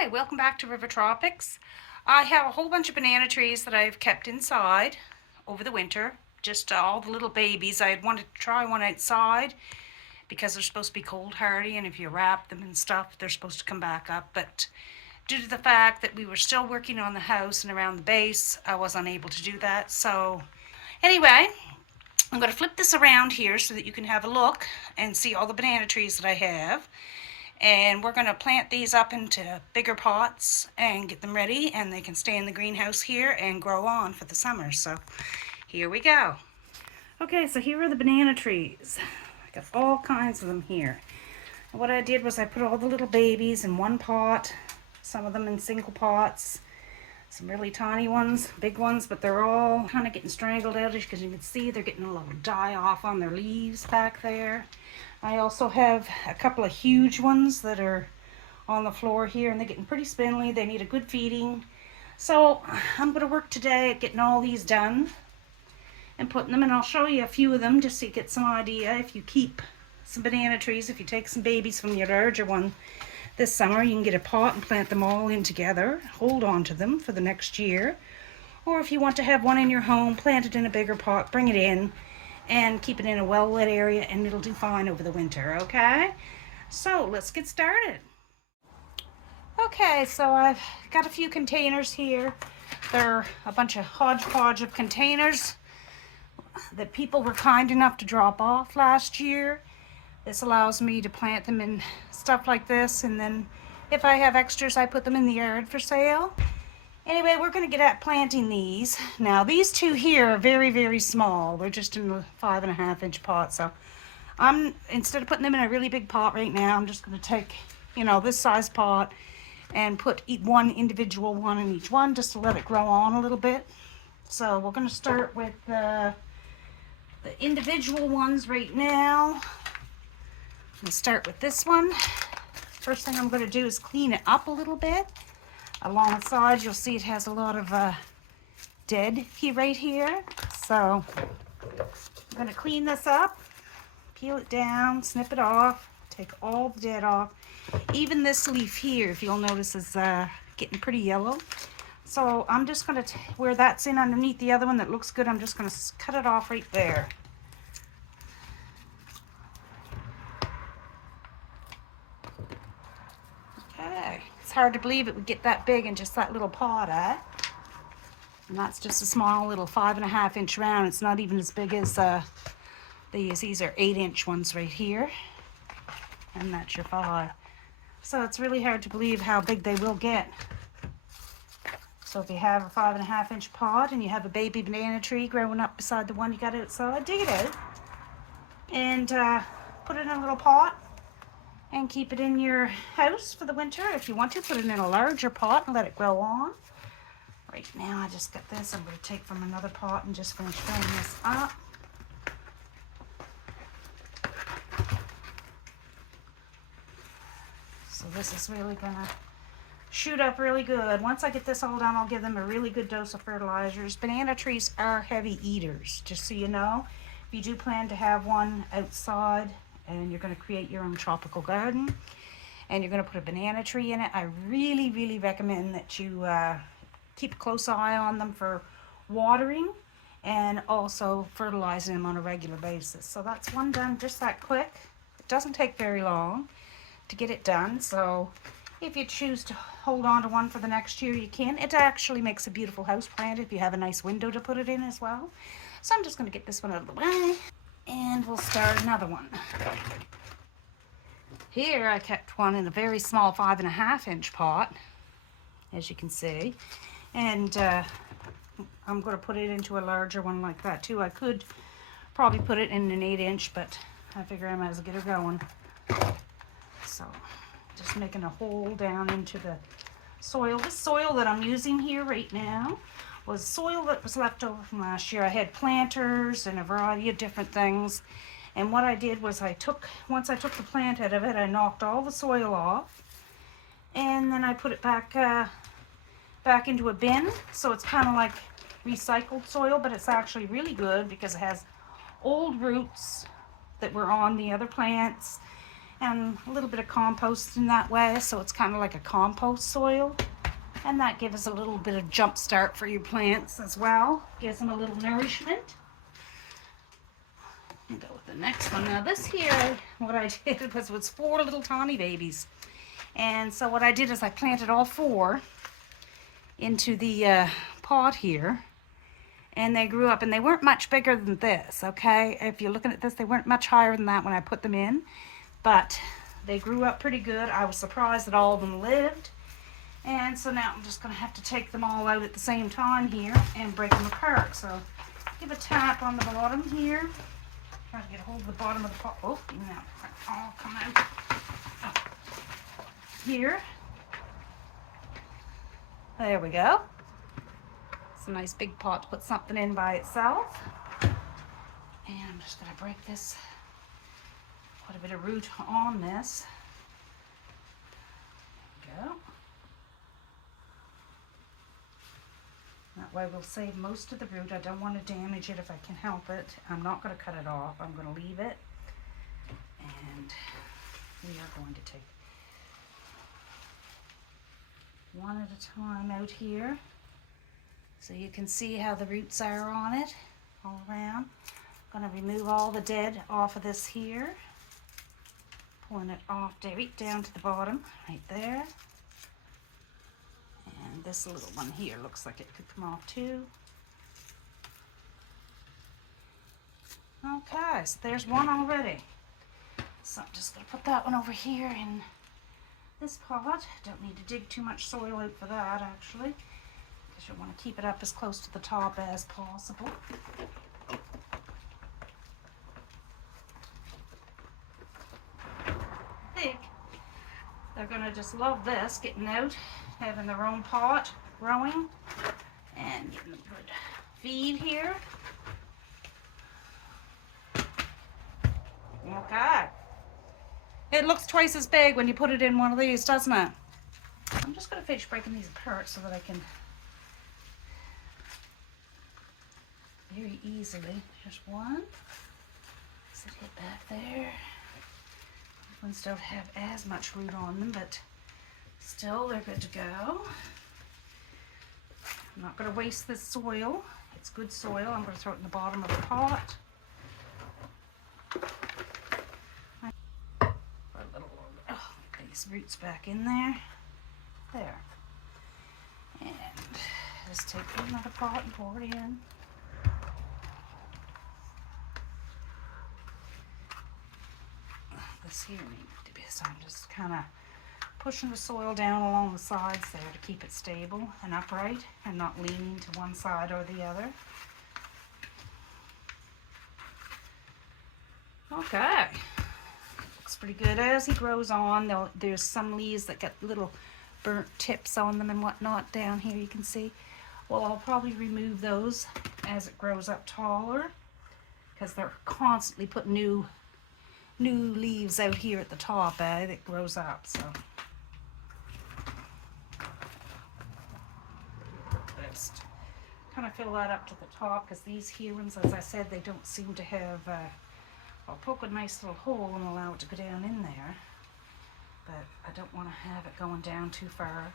Hi, welcome back to River Tropics. I have a whole bunch of banana trees that I've kept inside over the winter. Just all the little babies. I had wanted to try one outside because they're supposed to be cold hardy, and if you wrap them and stuff, they're supposed to come back up. But due to the fact that we were still working on the house and around the base, I was unable to do that. So anyway, I'm going to flip this around here so that you can have a look and see all the banana trees that I have. And we're going to plant these up into bigger pots and get them ready, and they can stay in the greenhouse here and grow on for the summer. So here we go. Okay, so here are the banana trees. I got all kinds of them here. And what I did was I put all the little babies in one pot, some of them in single pots, some really tiny ones, big ones, but they're all kind of getting strangled out because you can see they're getting a little die off on their leaves back there. I also have a couple of huge ones that are on the floor here, and they're getting pretty spindly. They need a good feeding. So I'm going to work today at getting all these done and putting them, and I'll show you a few of them just so you get some idea. If you keep some banana trees, if you take some babies from your larger one this summer, you can get a pot and plant them all in together, hold on to them for the next year. Or if you want to have one in your home, plant it in a bigger pot, bring it in, and keep it in a well-lit area, and it'll do fine over the winter, okay? So let's get started. Okay, so I've got a few containers here. They're a bunch of hodgepodge of containers that people were kind enough to drop off last year. This allows me to plant them in stuff like this, and then if I have extras, I put them in the yard for sale. Anyway, we're going to get at planting these. Now, these two here are very, very small. They're just in the 5.5-inch pot. So instead of putting them in a really big pot right now, I'm just going to take, this size pot and put one individual one in each one just to let it grow on a little bit. So we're going to start with the individual ones right now. I'm going to start with this one. First thing I'm going to do is clean it up a little bit. Along the sides, you'll see it has a lot of dead right here. So I'm going to clean this up, peel it down, snip it off, take all the dead off. Even this leaf here, if you'll notice, is getting pretty yellow. So I'm just going to, where that's in underneath the other one that looks good, I'm just going to cut it off right there. Okay. It's hard to believe it would get that big in just that little pot, eh? And that's just a small little 5.5-inch round. It's not even as big as these. These are 8-inch ones right here. And that's your 5. So it's really hard to believe how big they will get. So if you have a 5.5-inch pot and you have a baby banana tree growing up beside the one you got outside, dig it out and put it in a little pot and keep it in your house for the winter. If you want to, put it in a larger pot and let it grow on. Right now, I just got this. I'm going to take from another pot and just finish filling this up. So this is really going to shoot up really good. Once I get this all done, I'll give them a really good dose of fertilizers. Banana trees are heavy eaters, just so you know. If you do plan to have one outside, and you're going to create your own tropical garden, and you're going to put a banana tree in it, I really, really recommend that you keep a close eye on them for watering and also fertilizing them on a regular basis. So that's one done just that quick. It doesn't take very long to get it done. So if you choose to hold on to one for the next year, you can. It actually makes a beautiful house plant if you have a nice window to put it in as well. So I'm just going to get this one out of the way. And we'll start another one. Here I kept one in a very small 5.5-inch pot, as you can see. And I'm going to put it into a larger one like that too. I could probably put it in an 8-inch, but I figure I might as well get her going. So just making a hole down into the soil. This soil that I'm using here right now was soil that was left over from last year. I had planters and a variety of different things, and what I did was once I took the plant out of it, I knocked all the soil off, and then I put it back into a bin. So it's kind of like recycled soil, but it's actually really good because it has old roots that were on the other plants, and a little bit of compost in that way, so it's kind of like a compost soil. And that gives a little bit of jump start for your plants as well. Gives them a little nourishment. And go with the next one. Now this here, what I did was 4 little tawny babies. And so what I did is I planted all 4 into the pot here. And they grew up, and they weren't much bigger than this, okay? If you're looking at this, they weren't much higher than that when I put them in. But they grew up pretty good. I was surprised that all of them lived. And so now I'm just going to have to take them all out at the same time here and break them apart. So give a tap on the bottom here. Try to get a hold of the bottom of the pot. Oh, now all come out. Oh. Here. There we go. It's a nice big pot to put something in by itself. And I'm just going to break this, put a bit of root on this. There we go. That way we'll save most of the root. I don't want to damage it if I can help it. I'm not going to cut it off. I'm going to leave it. And we are going to take one at a time out here. So you can see how the roots are on it all around. I'm going to remove all the dead off of this here. Pulling it off right down to the bottom, right there. And this little one here looks like it could come off too. Okay, so there's one already. So I'm just going to put that one over here in this pot. Don't need to dig too much soil out for that, actually, because you want to keep it up as close to the top as possible. I think they're going to just love this, getting out, having their own pot, growing, and getting a good feed here. Okay. It looks twice as big when you put it in one of these, doesn't it? I'm just going to finish breaking these apart so that I can very easily. Here's one. Sit it back there. These ones don't have as much root on them, but still they're good to go. I'm not going to waste this soil. It's good soil. I'm going to throw it in the bottom of the pot. These roots back in there. There. And just take another pot and pour it in. This here needs to be, so I'm just kind of pushing the soil down along the sides there to keep it stable and upright and not leaning to one side or the other. Okay. Looks pretty good. As he grows on, there's some leaves that get little burnt tips on them and whatnot down here, you can see. Well, I'll probably remove those as it grows up taller, because they're constantly putting new leaves out here at the top that grows up. So just kind of fill that up to the top, because these here ones, as I said, they don't seem to have I'll poke a nice little hole and allow it to go down in there, but I don't want to have it going down too far.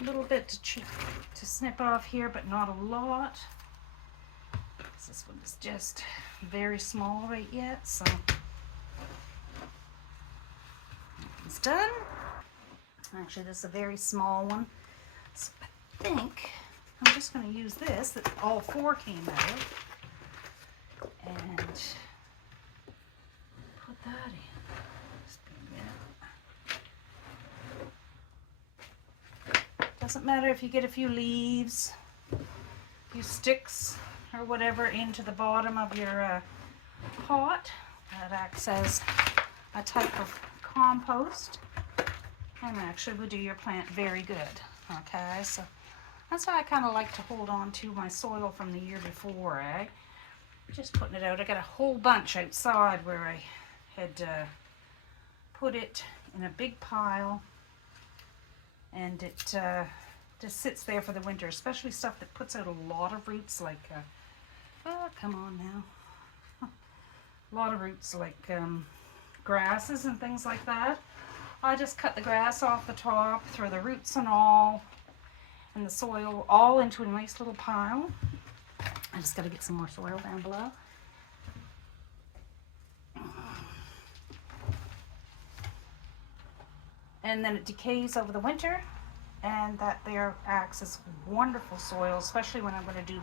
A little bit to snip off here, but not a lot. This one is just very small right yet, so it's done. Actually, this is a very small one, so I think I'm just going to use this that all 4 came out and put that in. Doesn't matter if you get a few leaves, a few sticks, or whatever into the bottom of your pot. That acts as a type of compost and actually would do your plant very good. Okay, so that's why I kind of like to hold on to my soil from the year before, Just putting it out. I got a whole bunch outside where I had put it in a big pile, and it just sits there for the winter, especially stuff that puts out a lot of roots like, oh, come on now. A lot of roots like grasses and things like that. I just cut the grass off the top, throw the roots and all, and the soil all into a nice little pile. I just got to get some more soil down below. And then it decays over the winter, and that there acts as wonderful soil, especially when I'm going to do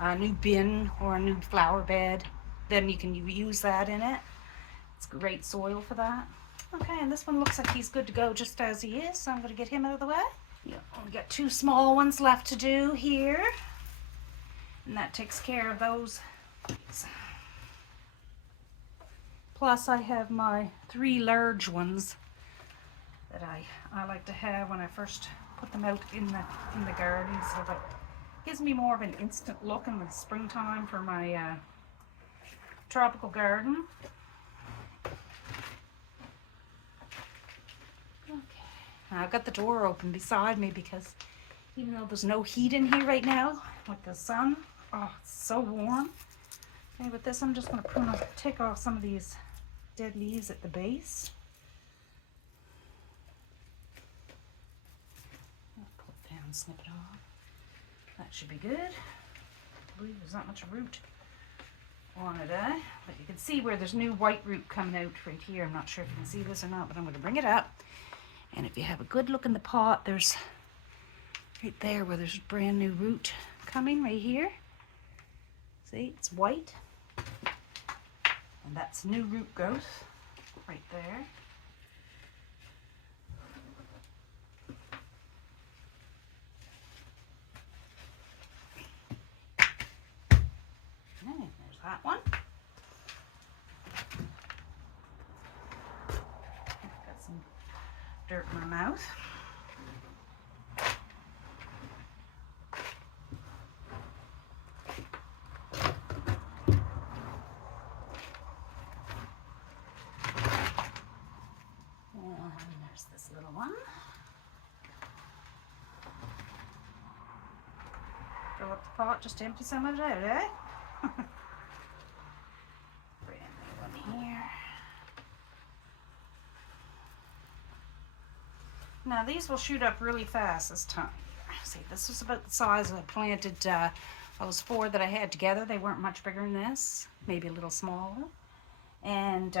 a new bin or a new flower bed. Then you can use that in it. It's great soil for that. Okay, and this one looks like he's good to go just as he is, so I'm going to get him out of the way. Yeah, we got 2 small ones left to do here, and that takes care of those. Plus I have my 3 large ones that I like to have when I first put them out in the garden, so that gives me more of an instant look in the springtime for my tropical garden. Okay, I've got the door open beside me because even though there's no heat in here right now with the sun, oh, it's so warm. Okay, with this I'm just going to take off some of these dead leaves at the base. Pull it down, snip it off. That should be good. I believe there's not much root on it, but you can see where there's new white root coming out right here. I'm not sure if you can see this or not, but I'm going to bring it up. And if you have a good look in the pot, there's right there where there's brand new root coming right here. See, it's white. And that's new root growth right there. Okay, there's that one. Got some dirt in my mouth. This little one. Fill up the pot, just empty some of it out, eh? Brand new one here. Now these will shoot up really fast this time. See, this was about the size I planted those 4 that I had together. They weren't much bigger than this, maybe a little smaller. And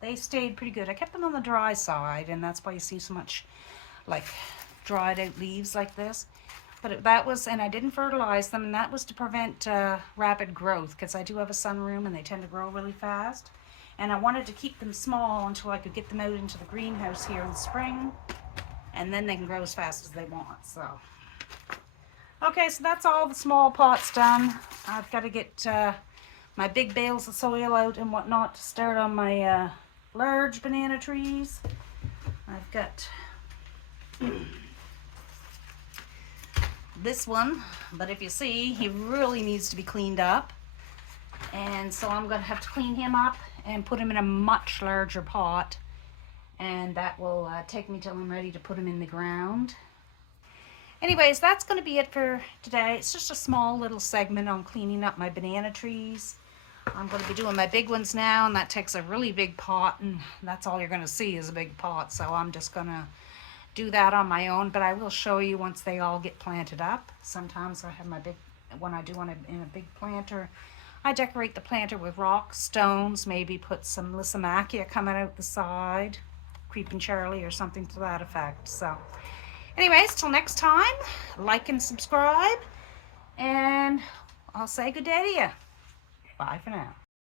they stayed pretty good. I kept them on the dry side, and that's why you see so much like dried out leaves like this. But that was, and I didn't fertilize them, and that was to prevent rapid growth, because I do have a sunroom and they tend to grow really fast. And I wanted to keep them small until I could get them out into the greenhouse here in the spring, and then they can grow as fast as they want. So, okay, so that's all the small pots done. I've got to get my big bales of soil out and whatnot to start on my large banana trees. I've got this one, but if you see, he really needs to be cleaned up, and so I'm going to have to clean him up and put him in a much larger pot, and that will take me till I'm ready to put him in the ground. Anyways, that's going to be it for today. It's just a small little segment on cleaning up my banana trees. I'm going to be doing my big ones now, and that takes a really big pot, and that's all you're going to see is a big pot. So I'm just going to do that on my own, but I will show you once they all get planted up. Sometimes I have my big, when I do one in a big planter, I decorate the planter with rocks, stones, maybe put some Lysimachia coming out the side, Creeping Charlie or something to that effect. So anyways, till next time, like and subscribe, and I'll say good day to you. Bye for now.